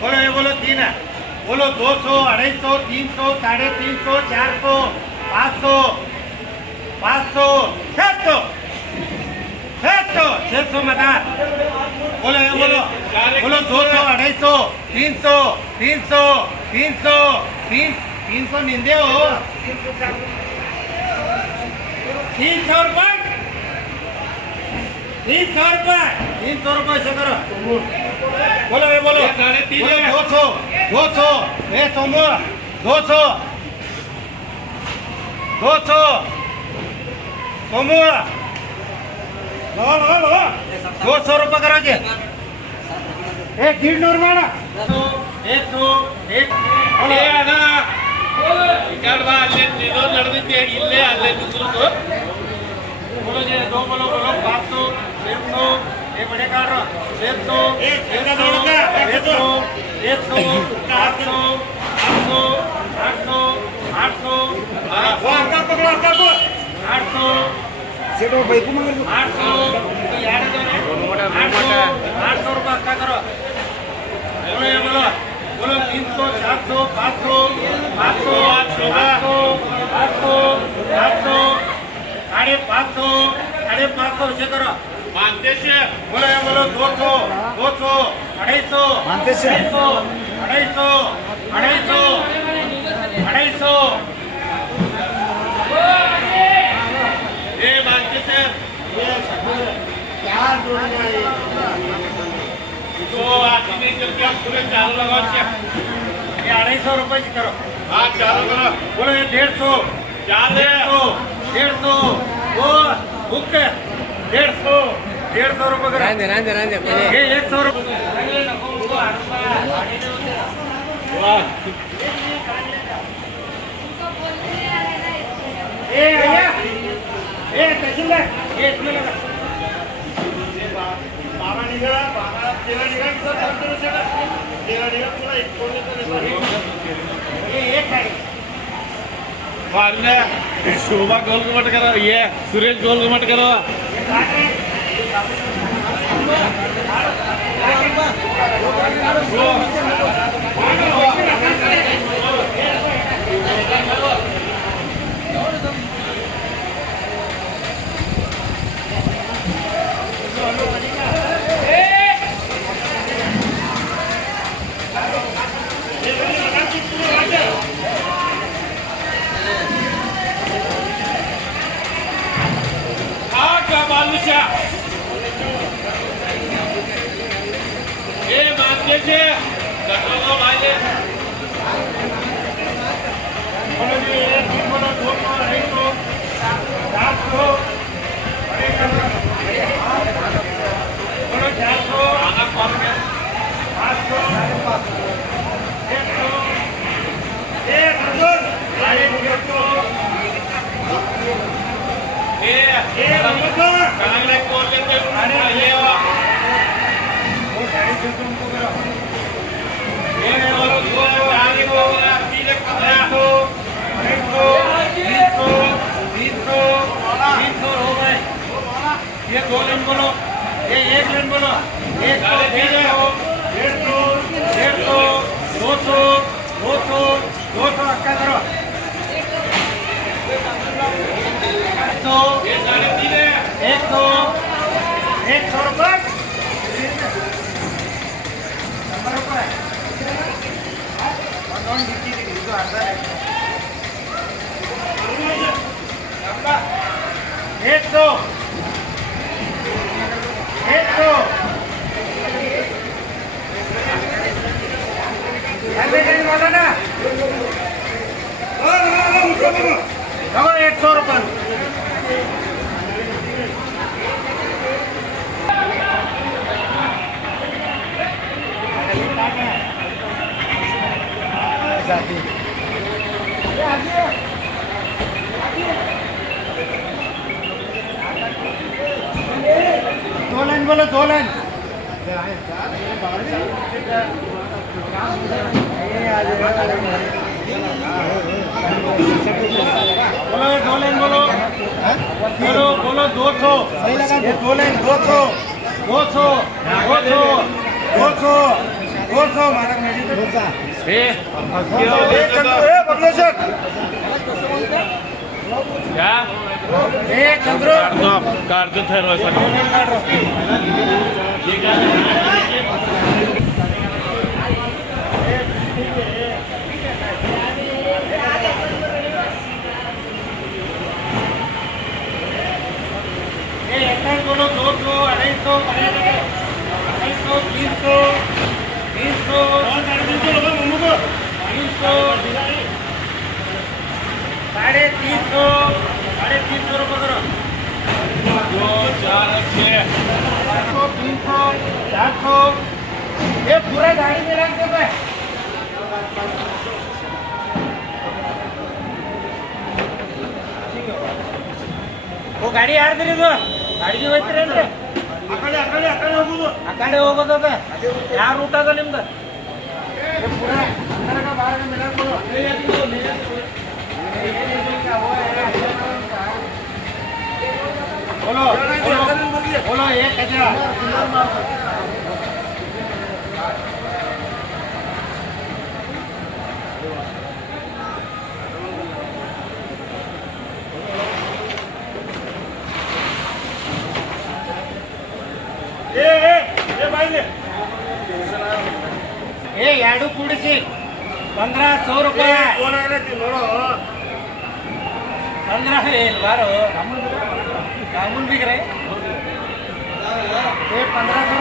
बोलो ये बोलो 3 है बोलो 200 250 300 350 400 500 500 600 600 600 मदार बोलो ये बोलो 200 250 300 300 300 300 निंदे हो 300 रुपये 300 रुपये 300 रुपये से करो बोलो ये बोलो 200 200 ये तुम 200 200 तुम लो 200 रुपये करो जी एक डेढ़ नॉर्मल 100 1 ನಡೆದಿದ್ದೆ ಇಲ್ಲೇ ಅಲ್ಲೇ ನಿಂತು बोलो जी 2 बोलो 500 600 ये बड़े कार्ड 600 100 100 100 400 800 800 800 वो आपका पकड़ो आपका को 800 सेठो भाई को मगर 800 तो यार दो रे 800 रुपए का करो बोलो ये बोलो 300 400 500 500 800 800 800 550 550 से करो मानते से बोलो ये बोलो 200 200 250 मानते से 250 250 250 ये मानते से क्या जोड़ना है तो आदमी करके आप पूरे चालू लगाओ ये 250 रुपए से करो हाँ चालू करो बोलो ये 150 150 वो बुक 150 रुपये करो ये 100 रुपये ये तहसीलदार ये इसमें लगा बाबा निघाला बाबा तेरा निघाला सर तेरा निघाला थोड़ा एक ये एक है शोभा गोल घुमट करो ये सुरेश गोल घुमट करो ये मानते से कटोगा भाई बोलो जी 1 बोलो 2 बोलो 400 बोलो 400 आना कौन है 500 100 ये संतोष आए मुझको ये हमको कनाले कोल लेते अरे ये वो गाड़ी से तुमको करो ये और दो आगे को पीले कपड़ा तो 300 हो गए ये 2 लेन बोलो ये 1 लेन बोलो 200 अक्का करो तो 100 रुपये 100 रुपये 100 बोलो ना 100 रुपये दो लाइन बोलो 2 लाइन बोलो 2 लाइन बोलो बोलो बोलो 200 ये 2 लाइन 200 200 200 200 200 महाराज क्या चंद्र कार्टून ठरवाय बोलो 200 250 250 300 300 साढ़े 300 रुपये करो 300 400 ये पूरा गाड़ी में रख दो भाई वो गाड़ी यार दे दो गाड़ी ಹೋಗ್ತೀರಿ ಅಂದ್ರೆ ಆ ಕಡೆ ಹೋಗೋದದ ಯಾವ ರೂಟ್ ಅದ ನಿಮ್ದು ಪೂರಾ अंदर का बाहर का मिला बोलो बोलो बोलो 1000 ए याडू कुड़सी 1500 रुपये 15 बारो अमूल बिक रहे 1500